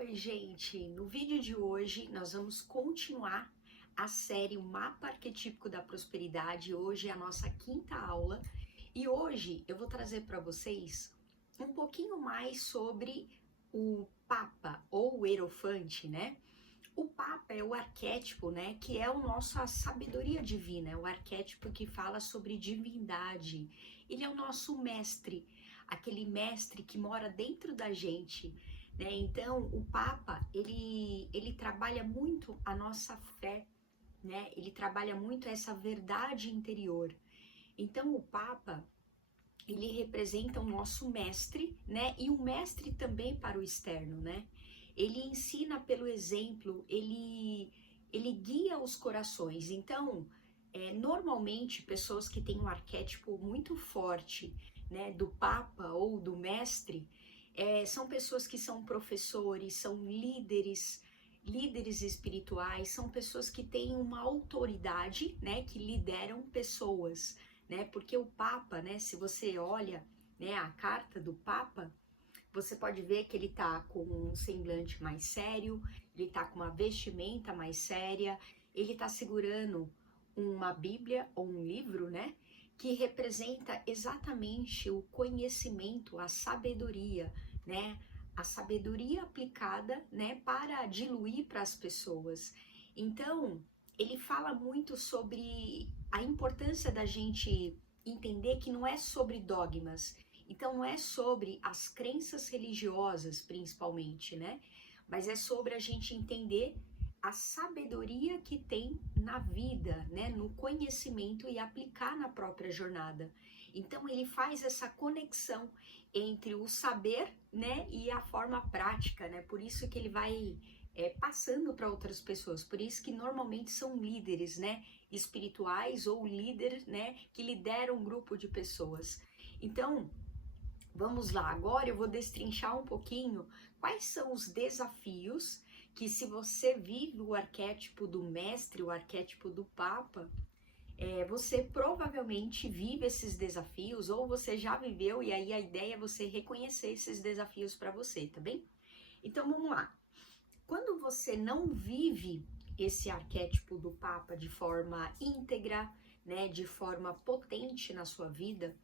Oi, gente! No vídeo de hoje nós vamos continuar a série O Mapa Arquetípico da Prosperidade. Hoje é a nossa quinta aula e hoje eu vou trazer para vocês um pouquinho mais sobre o Papa ou o Hierofante, né? O Papa é o arquétipo, né, que é a nossa sabedoria divina, é o arquétipo que fala sobre divindade. Ele é o nosso mestre, aquele mestre que mora dentro da gente, né? Então, o Papa, ele trabalha muito a nossa fé, né? Ele trabalha muito essa verdade interior. Então, o Papa, ele representa o nosso mestre, né? E um mestre também para o externo, né? Ele ensina pelo exemplo, ele guia os corações. Então, normalmente, pessoas que têm um arquétipo muito forte, né, do Papa ou do Mestre, são pessoas que são professores, são líderes espirituais, são pessoas que têm uma autoridade, né, que lideram pessoas, né, porque o Papa, né, se você olha, né, a carta do Papa, você pode ver que ele tá com um semblante mais sério, ele tá com uma vestimenta mais séria, ele tá segurando uma Bíblia ou um livro, né? Que representa exatamente o conhecimento, a sabedoria, né? A sabedoria aplicada, né? Para diluir para as pessoas. Então, ele fala muito sobre a importância da gente entender que não é sobre dogmas, então não é sobre as crenças religiosas, principalmente, né? Mas é sobre a gente entender a sabedoria que tem na vida, né? No conhecimento e aplicar na própria jornada. Então ele faz essa conexão entre o saber, né? E a forma prática, né? Por isso que ele vai passando para outras pessoas. Por isso que normalmente são líderes, né? Espirituais ou líderes, né? Que lideram um grupo de pessoas. Então, vamos lá, agora eu vou destrinchar um pouquinho quais são os desafios que, se você vive o arquétipo do mestre, o arquétipo do Papa, você provavelmente vive esses desafios ou você já viveu, e aí a ideia é você reconhecer esses desafios para você, tá bem? Então vamos lá. Quando você não vive esse arquétipo do Papa de forma íntegra, né, de forma potente na sua vida,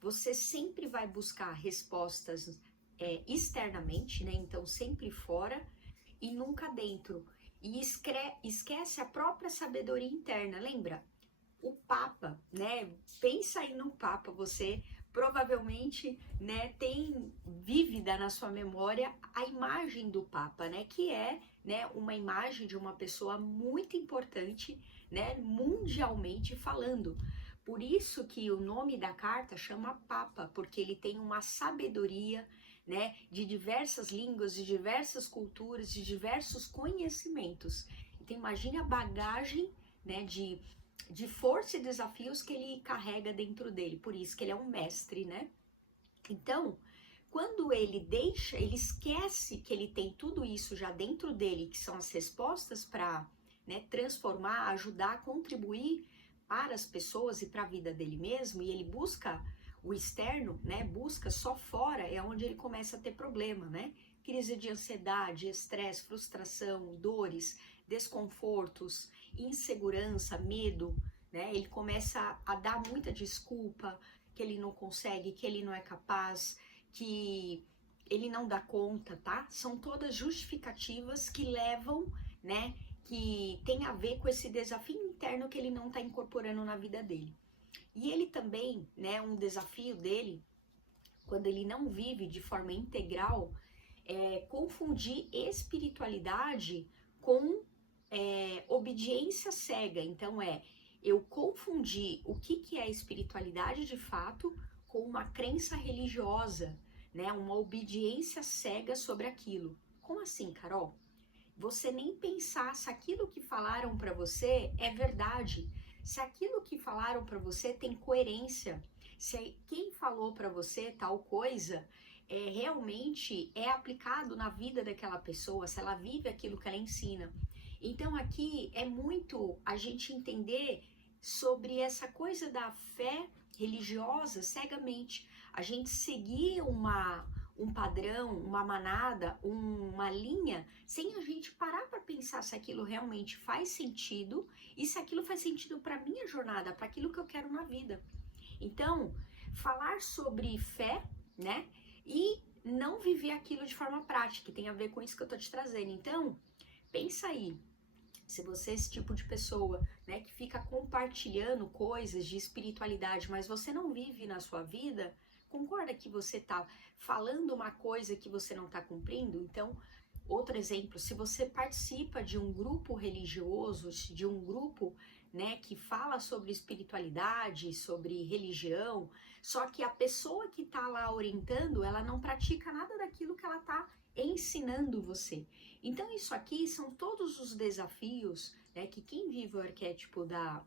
você sempre vai buscar respostas externamente, né? Então sempre fora e nunca dentro. E esquece a própria sabedoria interna, lembra? O Papa, né? Pensa aí no Papa, você provavelmente, né, tem vívida na sua memória a imagem do Papa, né, que é, né, uma imagem de uma pessoa muito importante, né, mundialmente falando. Por isso que o nome da carta chama Papa, porque ele tem uma sabedoria, né, de diversas línguas, de diversas culturas, de diversos conhecimentos. Então imagine a bagagem, né, de força e desafios que ele carrega dentro dele, por isso que ele é um mestre, né? Então, quando ele esquece que ele tem tudo isso já dentro dele, que são as respostas para, né, transformar, ajudar, contribuir para as pessoas e para a vida dele mesmo, e ele busca o externo, né, busca só fora, é onde ele começa a ter problema, né? Crise de ansiedade, estresse, frustração, dores, desconfortos, insegurança, medo, né? Ele começa a dar muita desculpa, que ele não consegue, que ele não é capaz, que ele não dá conta, tá? São todas justificativas que levam, né, que tem a ver com esse desafio interno que ele não está incorporando na vida dele. E ele também, né, um desafio dele, quando ele não vive de forma integral, é confundir espiritualidade com obediência cega. Então eu confundi o que é espiritualidade de fato com uma crença religiosa, né? Uma obediência cega sobre aquilo. Como assim, Carol? Você nem pensar se aquilo que falaram para você é verdade, se aquilo que falaram para você tem coerência, se quem falou para você tal coisa realmente é aplicado na vida daquela pessoa, se ela vive aquilo que ela ensina. Então aqui é muito a gente entender sobre essa coisa da fé religiosa cegamente, a gente seguir um padrão, uma manada, uma linha, sem a gente parar para pensar se aquilo realmente faz sentido e se aquilo faz sentido para minha jornada, para aquilo que eu quero na vida. Então, falar sobre fé, né? E não viver aquilo de forma prática, que tem a ver com isso que eu tô te trazendo. Então, pensa aí, se você é esse tipo de pessoa, né, que fica compartilhando coisas de espiritualidade, mas você não vive na sua vida, concorda que você tá falando uma coisa que você não tá cumprindo? Então, outro exemplo, se você participa de um grupo religioso, de um grupo, né, que fala sobre espiritualidade, sobre religião, só que a pessoa que tá lá orientando, ela não pratica nada daquilo que ela tá ensinando você. Então, isso aqui são todos os desafios, né, que quem vive o arquétipo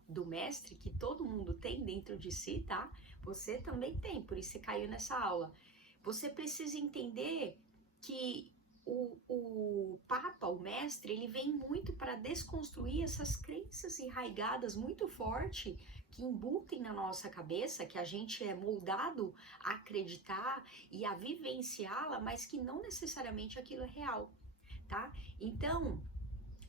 do mestre, que todo mundo tem dentro de si, tá? Você também tem, por isso você caiu nessa aula. Você precisa entender que o Papa, o mestre, ele vem muito para desconstruir essas crenças enraigadas muito forte que embutem na nossa cabeça, que a gente é moldado a acreditar e a vivenciá-la, mas que não necessariamente aquilo é real, tá? Então,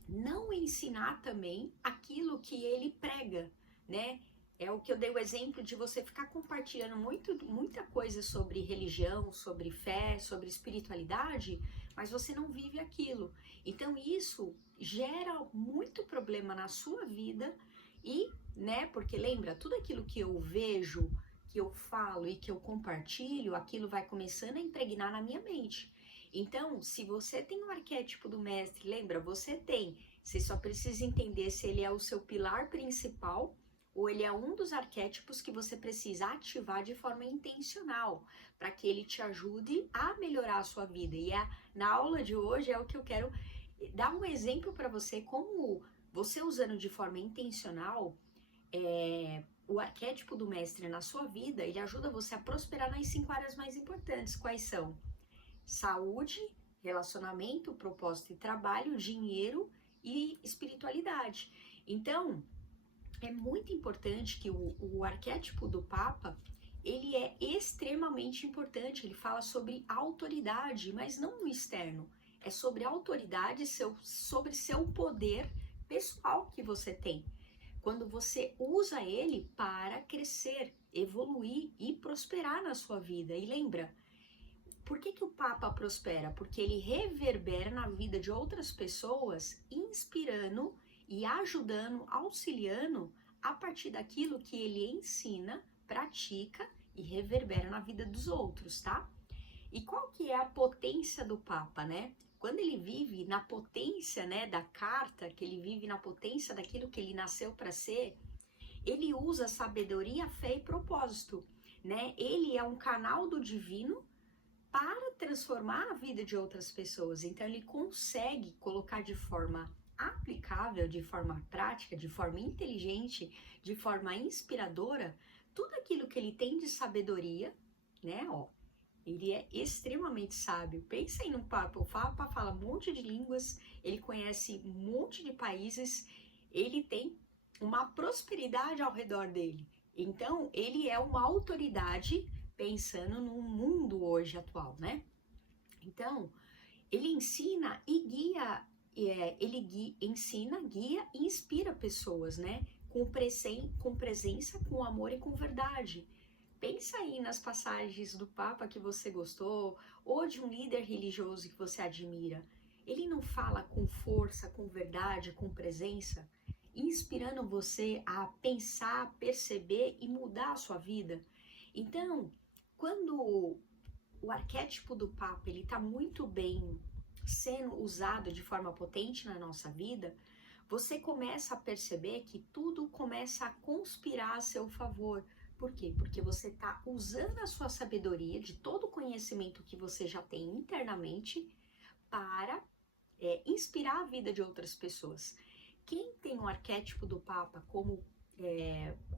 não ensinar também aquilo que ele prega, né? É o que eu dei o exemplo de você ficar compartilhando muita coisa sobre religião, sobre fé, sobre espiritualidade, mas você não vive aquilo. Então isso gera muito problema na sua vida e, né, porque lembra, tudo aquilo que eu vejo, que eu falo e que eu compartilho, aquilo vai começando a impregnar na minha mente. Então, se você tem o arquétipo do mestre, lembra, você tem, você só precisa entender se ele é o seu pilar principal ou ele é um dos arquétipos que você precisa ativar de forma intencional, para que ele te ajude a melhorar a sua vida. E na aula de hoje é o que eu quero dar um exemplo para você, como você usando de forma intencional o arquétipo do mestre na sua vida, ele ajuda você a prosperar nas 5 áreas mais importantes. Quais são? Saúde, relacionamento, propósito e trabalho, dinheiro e espiritualidade. Então, é muito importante que o arquétipo do Papa, ele é extremamente importante, ele fala sobre autoridade, mas não no externo, é sobre autoridade, sobre seu poder pessoal que você tem. Quando você usa ele para crescer, evoluir e prosperar na sua vida. E lembra, por que o Papa prospera? Porque ele reverbera na vida de outras pessoas, inspirando e ajudando, auxiliando a partir daquilo que ele ensina, pratica e reverbera na vida dos outros, tá? E qual que é a potência do Papa, né? Quando ele vive na potência, né, da carta, que ele vive na potência daquilo que ele nasceu para ser, ele usa sabedoria, fé e propósito, né? Ele é um canal do divino para transformar a vida de outras pessoas. Então ele consegue colocar de forma aplicável, de forma prática, de forma inteligente, de forma inspiradora, tudo aquilo que ele tem de sabedoria, né? Ó, ele é extremamente sábio. Pensa aí no Papa. O Papa fala um monte de línguas, ele conhece um monte de países, ele tem uma prosperidade ao redor dele. Então, ele é uma autoridade pensando no mundo hoje atual, né? Então, ele ensina e guia, ensina, guia e inspira pessoas, né? Com presença, com amor e com verdade. Pensa aí nas passagens do Papa que você gostou, ou de um líder religioso que você admira. Ele não fala com força, com verdade, com presença, inspirando você a pensar, perceber e mudar a sua vida. Então, quando o arquétipo do Papa ele está muito bem sendo usado de forma potente na nossa vida, você começa a perceber que tudo começa a conspirar a seu favor. Por quê? Porque você está usando a sua sabedoria, de todo o conhecimento que você já tem internamente, para inspirar a vida de outras pessoas. Quem tem o arquétipo do Papa como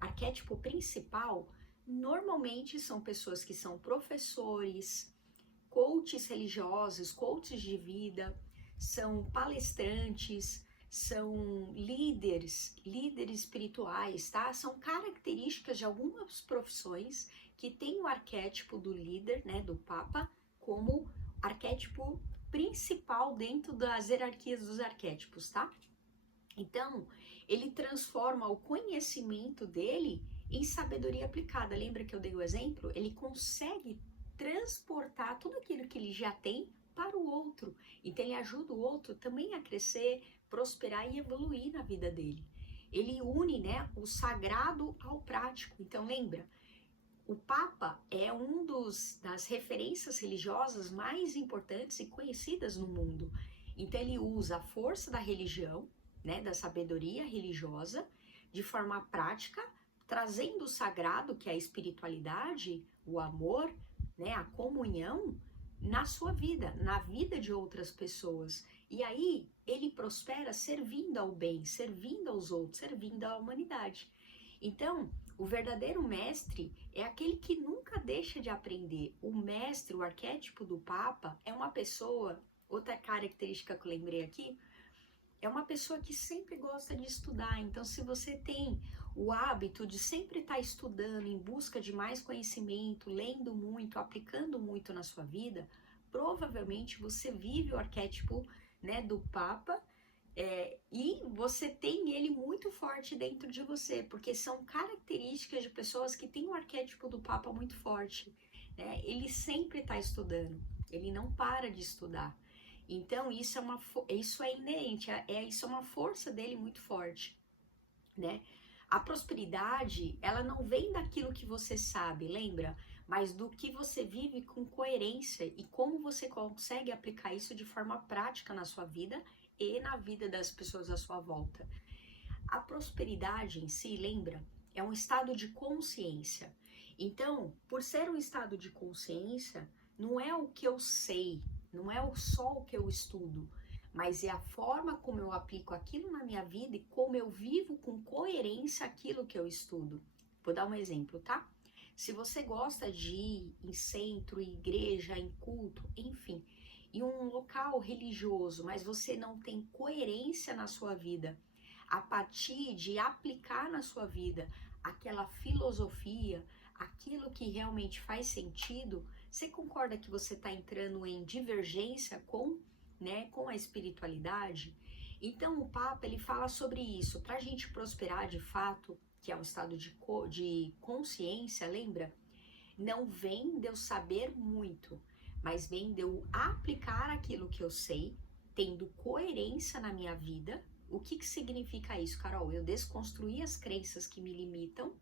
arquétipo principal, normalmente são pessoas que são professores, coaches religiosos, coaches de vida, são palestrantes, são líderes espirituais, tá? São características de algumas profissões que têm o arquétipo do líder, né, do Papa, como arquétipo principal dentro das hierarquias dos arquétipos, tá? Então, ele transforma o conhecimento dele em sabedoria aplicada. Lembra que eu dei o exemplo? Ele consegue transportar tudo aquilo que ele já tem para o outro. Então, ele ajuda o outro também a crescer, prosperar e evoluir na vida dele. Ele une, né, o sagrado ao prático. Então, lembra, o Papa é das referências religiosas mais importantes e conhecidas no mundo. Então, ele usa a força da religião, né, da sabedoria religiosa, de forma prática, trazendo o sagrado, que é a espiritualidade, o amor, né, a comunhão, na sua vida, na vida de outras pessoas. E aí, ele prospera servindo ao bem, servindo aos outros, servindo à humanidade. Então, o verdadeiro mestre é aquele que nunca deixa de aprender. O mestre, o arquétipo do Papa, é uma pessoa, outra característica que eu lembrei aqui, é uma pessoa que sempre gosta de estudar. Então, se você tem o hábito de sempre estar estudando, em busca de mais conhecimento, lendo muito, aplicando muito na sua vida, provavelmente você vive o arquétipo, né, do Papa, e você tem ele muito forte dentro de você, porque são características de pessoas que têm o arquétipo do Papa muito forte, né? Ele sempre está estudando, ele não para de estudar. Então, isso é inerente, isso é uma força dele muito forte, né? A prosperidade, ela não vem daquilo que você sabe, lembra? Mas do que você vive com coerência e como você consegue aplicar isso de forma prática na sua vida e na vida das pessoas à sua volta. A prosperidade em si, lembra? É um estado de consciência. Então, por ser um estado de consciência, não é o que eu sei, não é só o que eu estudo, mas é a forma como eu aplico aquilo na minha vida e como eu vivo com coerência aquilo que eu estudo. Vou dar um exemplo, tá? Se você gosta de ir em centro, em igreja, em culto, enfim, em um local religioso, mas você não tem coerência na sua vida, a partir de aplicar na sua vida aquela filosofia, aquilo que realmente faz sentido, você concorda que você está entrando em divergência com a espiritualidade? Então o Papa, ele fala sobre isso, para a gente prosperar de fato, que é um estado de consciência, lembra? Não vem de eu saber muito, mas vem de eu aplicar aquilo que eu sei, tendo coerência na minha vida. O que significa isso, Carol? Eu desconstruir as crenças que me limitam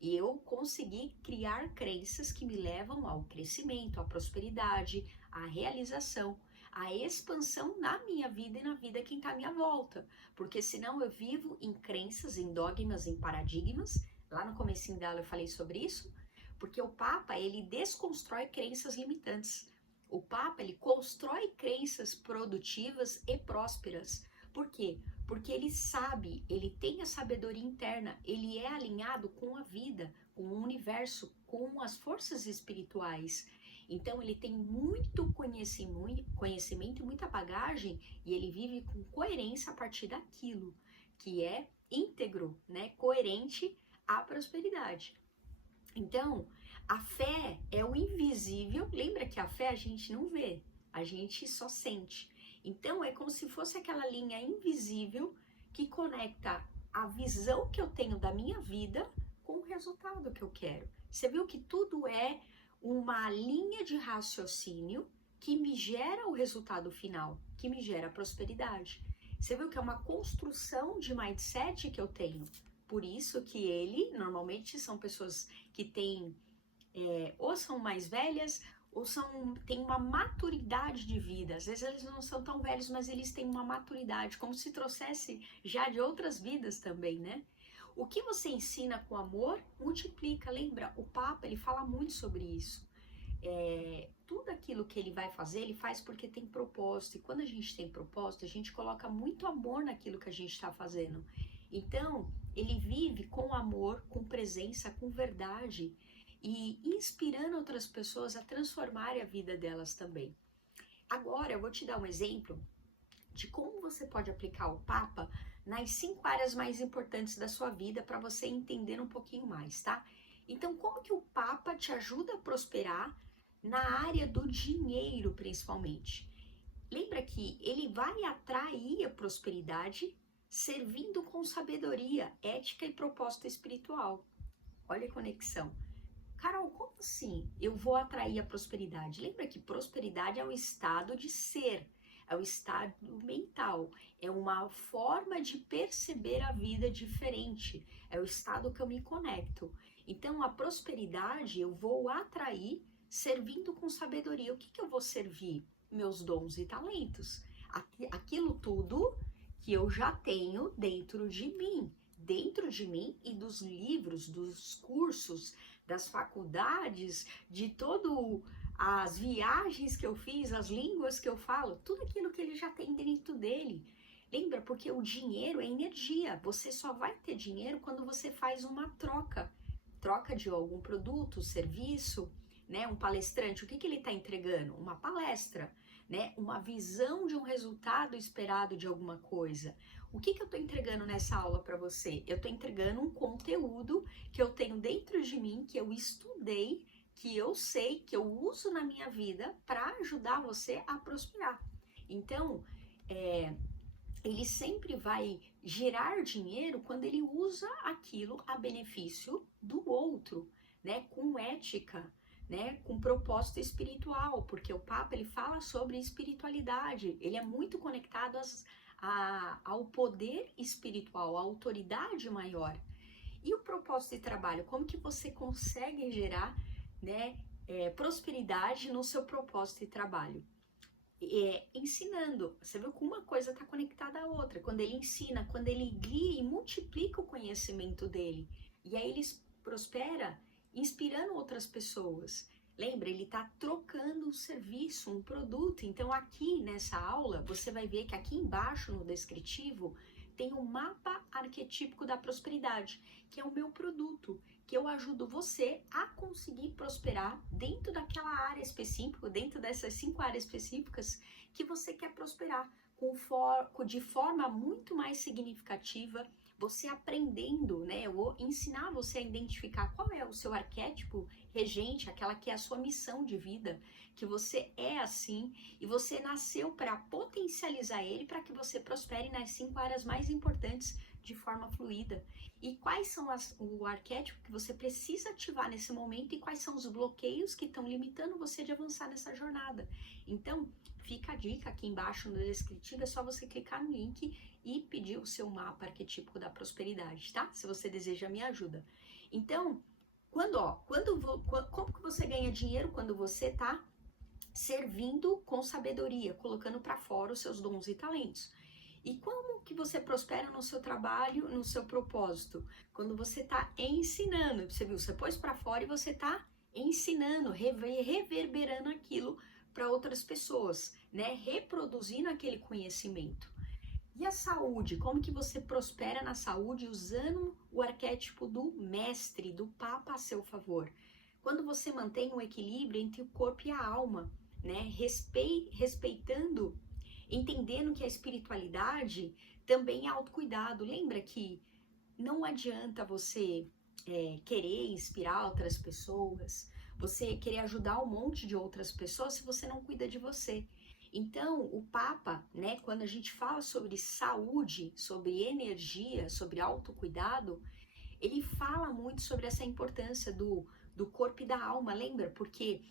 e eu consegui criar crenças que me levam ao crescimento, à prosperidade, à realização, à expansão na minha vida e na vida quem está à minha volta. Porque senão eu vivo em crenças, em dogmas, em paradigmas. Lá no comecinho dela eu falei sobre isso. Porque o Papa, ele desconstrói crenças limitantes. O Papa, ele constrói crenças produtivas e prósperas. Por quê? Porque ele sabe, ele tem a sabedoria interna, ele é alinhado com a vida, com o universo, com as forças espirituais. Então ele tem muito conhecimento e muita bagagem e ele vive com coerência a partir daquilo que é íntegro, né, coerente à prosperidade. Então, a fé é o invisível. Lembra que a fé a gente não vê, a gente só sente. Então, é como se fosse aquela linha invisível que conecta a visão que eu tenho da minha vida com o resultado que eu quero. Você viu que tudo é uma linha de raciocínio que me gera o resultado final, que me gera a prosperidade. Você viu que é uma construção de mindset que eu tenho. Por isso que ele, normalmente, são pessoas que têm, ou são mais velhas, ou têm uma maturidade de vida. Às vezes eles não são tão velhos, mas eles têm uma maturidade, como se trouxesse já de outras vidas também, né? O que você ensina com amor, multiplica. Lembra, o Papa, ele fala muito sobre isso. Tudo aquilo que ele vai fazer, ele faz porque tem propósito. E quando a gente tem propósito, a gente coloca muito amor naquilo que a gente está fazendo. Então, ele vive com amor, com presença, com verdade e inspirando outras pessoas a transformarem a vida delas também. Agora, eu vou te dar um exemplo de como você pode aplicar o Papa nas 5 áreas mais importantes da sua vida para você entender um pouquinho mais, tá? Então, como que o Papa te ajuda a prosperar na área do dinheiro, principalmente. Lembra que ele vai atrair a prosperidade servindo com sabedoria, ética e propósito espiritual. Olha a conexão. Carol, como assim eu vou atrair a prosperidade? Lembra que prosperidade é o estado de ser, é o estado mental, é uma forma de perceber a vida diferente, é o estado que eu me conecto. Então, a prosperidade eu vou atrair servindo com sabedoria. O que eu vou servir? Meus dons e talentos. Aquilo tudo que eu já tenho dentro de mim e dos livros, dos cursos, das faculdades, de todo as viagens que eu fiz, as línguas que eu falo, tudo aquilo que ele já tem dentro dele. Lembra? Porque o dinheiro é energia. Você só vai ter dinheiro quando você faz uma troca. Troca de algum produto, serviço, né? Um palestrante, o que ele está entregando? Uma palestra, né? Uma visão de um resultado esperado de alguma coisa. O que eu estou entregando nessa aula para você? Eu estou entregando um conteúdo que eu tenho dentro de mim, que eu estudei, que eu sei, que eu uso na minha vida para ajudar você a prosperar. Então, ele sempre vai gerar dinheiro quando ele usa aquilo a benefício do outro, né? Com ética, né? Com propósito espiritual, porque o Papa ele fala sobre espiritualidade, ele é muito conectado ao poder espiritual, à autoridade maior. E o propósito de trabalho, como que você consegue gerar, né, prosperidade no seu propósito de trabalho? Ensinando. Você viu que uma coisa está conectada à outra. Quando ele ensina, quando ele guia e multiplica o conhecimento dele. E aí ele prospera inspirando outras pessoas. Lembra, ele está trocando um serviço, um produto. Então aqui nessa aula, você vai ver que aqui embaixo no descritivo tem um mapa arquetípico da prosperidade, que é o meu produto, que eu ajudo você a conseguir prosperar dentro daquela área específica, dentro dessas 5 áreas específicas que você quer prosperar, de forma muito mais significativa, você aprendendo, né? Eu vou ensinar você a identificar qual é o seu arquétipo regente, aquela que é a sua missão de vida, que você é assim e você nasceu para potencializar ele para que você prospere nas 5 áreas mais importantes de forma fluida. E quais são o arquétipo que você precisa ativar nesse momento e quais são os bloqueios que estão limitando você de avançar nessa jornada. Então, fica a dica aqui embaixo no descritivo, é só você clicar no link e pedir o seu mapa arquetípico da prosperidade, tá? Se você deseja minha ajuda. Então, como que você ganha dinheiro? Quando você tá servindo com sabedoria, colocando para fora os seus dons e talentos. E como que você prospera no seu trabalho, no seu propósito? Quando você está ensinando, você viu, você pôs para fora e você está ensinando, reverberando aquilo para outras pessoas, né? Reproduzindo aquele conhecimento. E a saúde? Como que você prospera na saúde usando o arquétipo do mestre, do Papa a seu favor? Quando você mantém um equilíbrio entre o corpo e a alma, né? Respeitando, entendendo que a espiritualidade também é autocuidado. Lembra que não adianta você querer inspirar outras pessoas, você querer ajudar um monte de outras pessoas se você não cuida de você. Então, o Papa, né, quando a gente fala sobre saúde, sobre energia, sobre autocuidado, ele fala muito sobre essa importância do corpo e da alma, lembra? Porque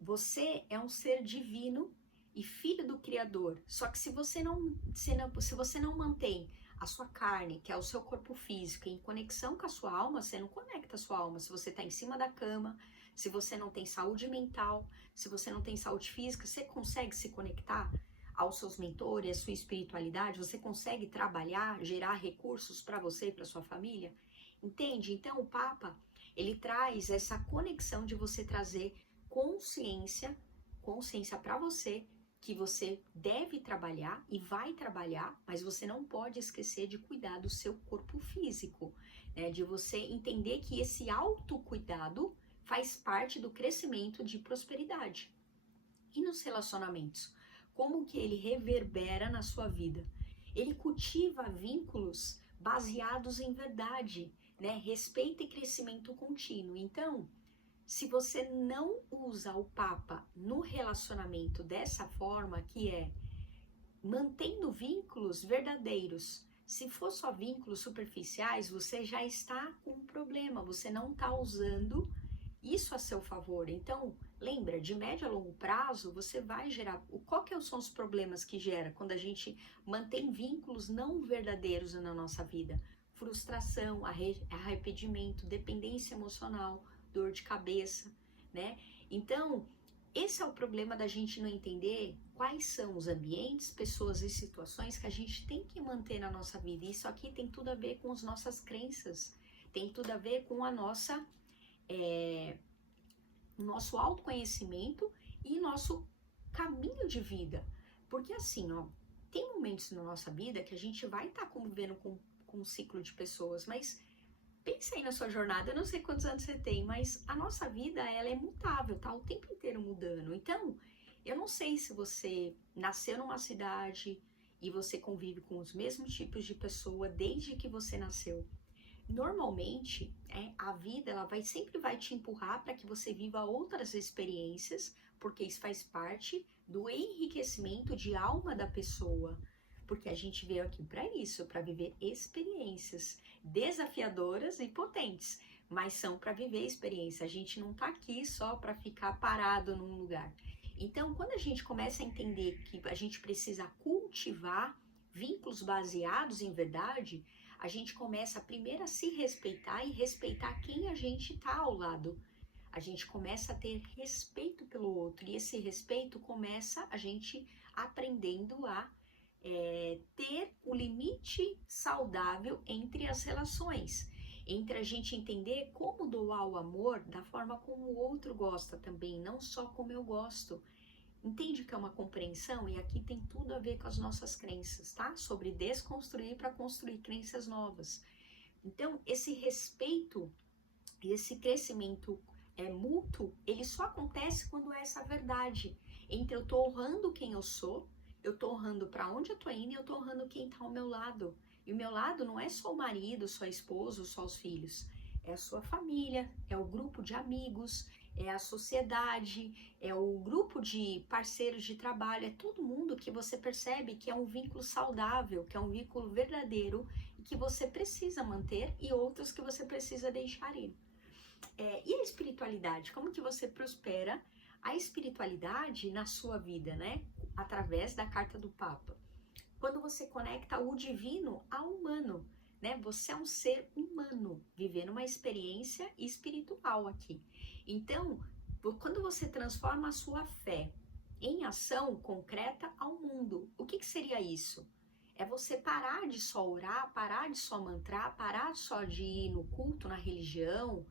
você é um ser divino e filho do Criador. Só que se você não mantém a sua carne, que é o seu corpo físico, em conexão com a sua alma, você não conecta a sua alma. Se você está em cima da cama, se você não tem saúde mental, se você não tem saúde física, você consegue se conectar aos seus mentores, à sua espiritualidade? Você consegue trabalhar, gerar recursos para você e para sua família? Entende? Então o Papa, ele traz essa conexão de você trazer consciência para você, que você deve trabalhar e vai trabalhar, mas você não pode esquecer de cuidar do seu corpo físico, né? De você entender que esse autocuidado faz parte do crescimento de prosperidade. E nos relacionamentos, como que ele reverbera na sua vida? Ele cultiva vínculos baseados em verdade, né? Respeito e crescimento contínuo. Então, Se você não usa o Papa no relacionamento dessa forma, que é mantendo vínculos verdadeiros, se for só vínculos superficiais, você já está com um problema, você não está usando isso a seu favor. Então, lembra, de médio a longo prazo, você vai gerar... Qual que são os problemas que gera quando a gente mantém vínculos não verdadeiros na nossa vida? Frustração, arrependimento, dependência emocional, dor de cabeça, né? Então, esse é o problema da gente não entender quais são os ambientes, pessoas e situações que a gente tem que manter na nossa vida. Isso aqui tem tudo a ver com as nossas crenças, tem tudo a ver com a nossa... nosso autoconhecimento e nosso caminho de vida. Porque assim, ó, tem momentos na nossa vida que a gente vai estar convivendo com um ciclo de pessoas, mas pensa aí na sua jornada, eu não sei quantos anos você tem, mas a nossa vida, ela é mutável, tá o tempo inteiro mudando. Então, eu não sei se você nasceu numa cidade e você convive com os mesmos tipos de pessoa desde que você nasceu. Normalmente, a vida ela sempre vai te empurrar para que você viva outras experiências, porque isso faz parte do enriquecimento de alma da pessoa. Porque a gente veio aqui para isso, para viver experiências desafiadoras e potentes, mas são para viver experiência. A gente não está aqui só para ficar parado num lugar. Então, quando a gente começa a entender que a gente precisa cultivar vínculos baseados em verdade, a gente começa primeiro a se respeitar e respeitar quem a gente está ao lado. A gente começa a ter respeito pelo outro e esse respeito começa a gente aprendendo a ter um limite saudável entre as relações, entre a gente entender como doar o amor da forma como o outro gosta também, não só como eu gosto. Entende que é uma compreensão? E aqui tem tudo a ver com as nossas crenças, tá? Sobre desconstruir para construir crenças novas. Então, esse respeito e esse crescimento mútuo, ele só acontece quando é essa verdade. Entre eu tô honrando quem eu sou, eu tô honrando para onde eu tô indo e eu tô honrando quem tá ao meu lado. E o meu lado não é só o marido, só a esposa, só os filhos. É a sua família, é o grupo de amigos, é a sociedade, é o grupo de parceiros de trabalho, é todo mundo que você percebe que é um vínculo saudável, que é um vínculo verdadeiro e que você precisa manter e outros que você precisa deixar ir. E a espiritualidade? Como que você prospera a espiritualidade na sua vida, né? Através da carta do Papa. Quando você conecta o divino ao humano, né? Você é um ser humano, vivendo uma experiência espiritual aqui. Então, quando você transforma a sua fé em ação concreta ao mundo, o que seria isso? É você parar de só orar, parar de só mantrar, parar só de ir no culto, na religião,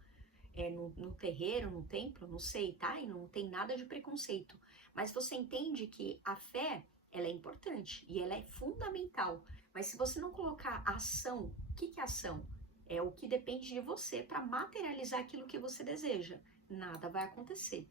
no terreiro, no templo, não sei, tá? E não tem nada de preconceito. Mas você entende que a fé, ela é importante e ela é fundamental. Mas se você não colocar ação, o que é ação? É o que depende de você para materializar aquilo que você deseja. Nada vai acontecer.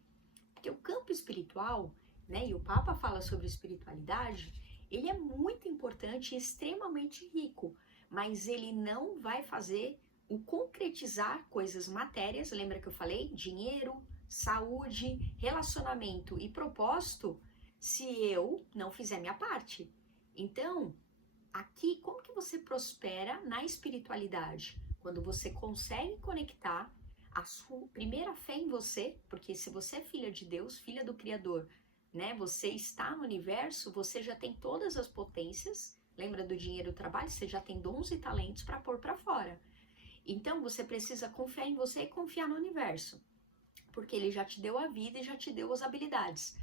Porque o campo espiritual, né, e o Papa fala sobre espiritualidade, ele é muito importante e extremamente rico, mas ele não vai fazer o concretizar coisas matérias, lembra que eu falei? Dinheiro, saúde, relacionamento e propósito, se eu não fizer minha parte. Então, aqui, como que você prospera na espiritualidade? Quando você consegue conectar a sua primeira fé em você, porque se você é filha de Deus, filha do Criador, né? Você está no universo, você já tem todas as potências. Lembra do dinheiro e do trabalho? Você já tem dons e talentos para pôr para fora. Então, você precisa confiar em você e confiar no universo, porque ele já te deu a vida e já te deu as habilidades.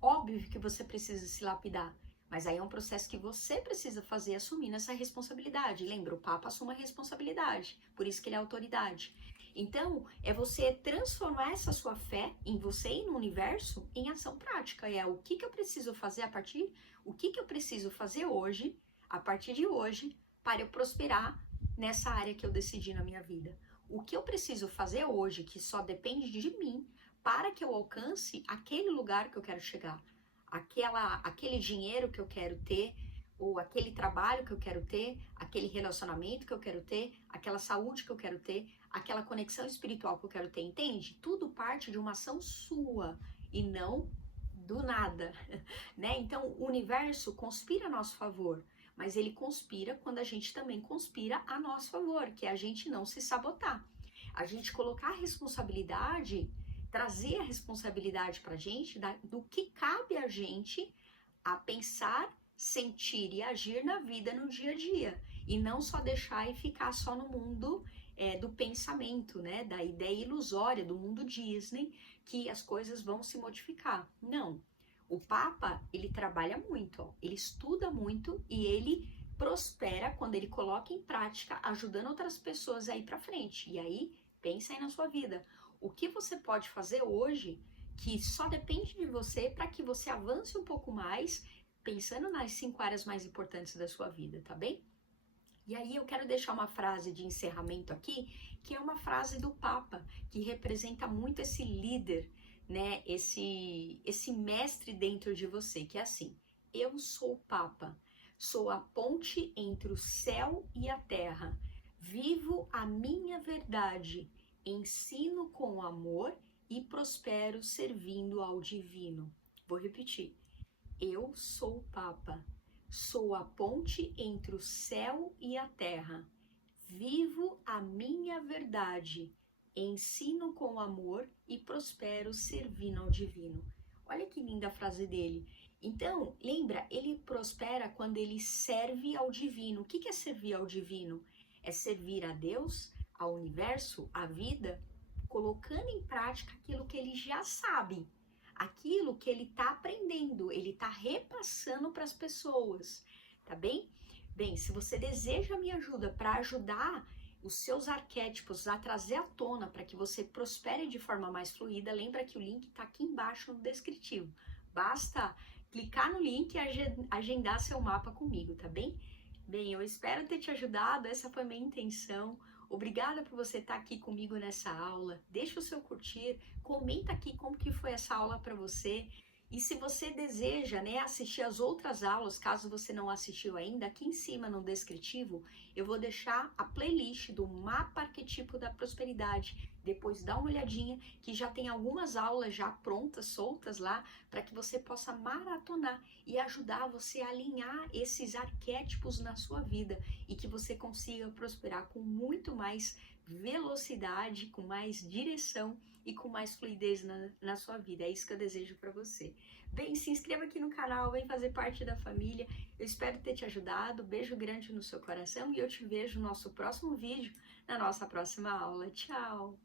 Óbvio que você precisa se lapidar, mas aí é um processo que você precisa fazer assumindo essa responsabilidade. Lembra, o Papa assume a responsabilidade, por isso que ele é autoridade. Então, é você transformar essa sua fé em você e no universo em ação prática. O que eu preciso fazer o que eu preciso fazer hoje, a partir de hoje, para eu prosperar nessa área que eu decidi na minha vida. O que eu preciso fazer hoje, que só depende de mim, para que eu alcance aquele lugar que eu quero chegar, aquele dinheiro que eu quero ter, ou aquele trabalho que eu quero ter, aquele relacionamento que eu quero ter, aquela saúde que eu quero ter, aquela conexão espiritual que eu quero ter, entende? Tudo parte de uma ação sua e não do nada, né? Então, o universo conspira a nosso favor, mas ele conspira quando a gente também conspira a nosso favor, que é a gente não se sabotar. A gente colocar a responsabilidade, trazer a responsabilidade pra gente do que cabe a gente a pensar, sentir e agir na vida no dia a dia. E não só deixar e ficar só no mundo do pensamento, né? Da ideia ilusória do mundo Disney, que as coisas vão se modificar. Não. O Papa, ele trabalha muito, ó, ele estuda muito e ele prospera quando ele coloca em prática, ajudando outras pessoas a ir para frente. E aí, pensa aí na sua vida. O que você pode fazer hoje que só depende de você para que você avance um pouco mais, pensando nas 5 áreas mais importantes da sua vida, tá bem? E aí eu quero deixar uma frase de encerramento aqui, que é uma frase do Papa, que representa muito esse líder, né? Esse mestre dentro de você, que é assim: eu sou o Papa, sou a ponte entre o céu e a terra, vivo a minha verdade, ensino com amor e prospero servindo ao divino. Vou repetir: eu sou o Papa, sou a ponte entre o céu e a terra, vivo a minha verdade, ensino com amor e prospero servindo ao divino. Olha que linda a frase dele. Então, lembra, ele prospera quando ele serve ao divino. O que é servir ao divino? É servir a Deus, ao universo, à vida, colocando em prática aquilo que ele já sabe, aquilo que ele está aprendendo, ele está repassando para as pessoas, tá bem? Bem, se você deseja a minha ajuda para ajudar os seus arquétipos a trazer à tona para que você prospere de forma mais fluida, lembra que o link está aqui embaixo no descritivo. Basta clicar no link e agendar seu mapa comigo, tá bem? Bem, eu espero ter te ajudado, essa foi a minha intenção. Obrigada por você estar aqui comigo nessa aula. Deixa o seu curtir, comenta aqui como que foi essa aula para você. E se você deseja, né, assistir as outras aulas, caso você não assistiu ainda, aqui em cima no descritivo, eu vou deixar a playlist do Mapa Arquetipo da Prosperidade. Depois dá uma olhadinha, que já tem algumas aulas já prontas, soltas lá, para que você possa maratonar e ajudar você a alinhar esses arquétipos na sua vida e que você consiga prosperar com muito mais velocidade, com mais direção e com mais fluidez na sua vida. É isso que eu desejo para você. Bem, se inscreva aqui no canal, vem fazer parte da família. Eu espero ter te ajudado. Beijo grande no seu coração e eu te vejo no nosso próximo vídeo, na nossa próxima aula. Tchau!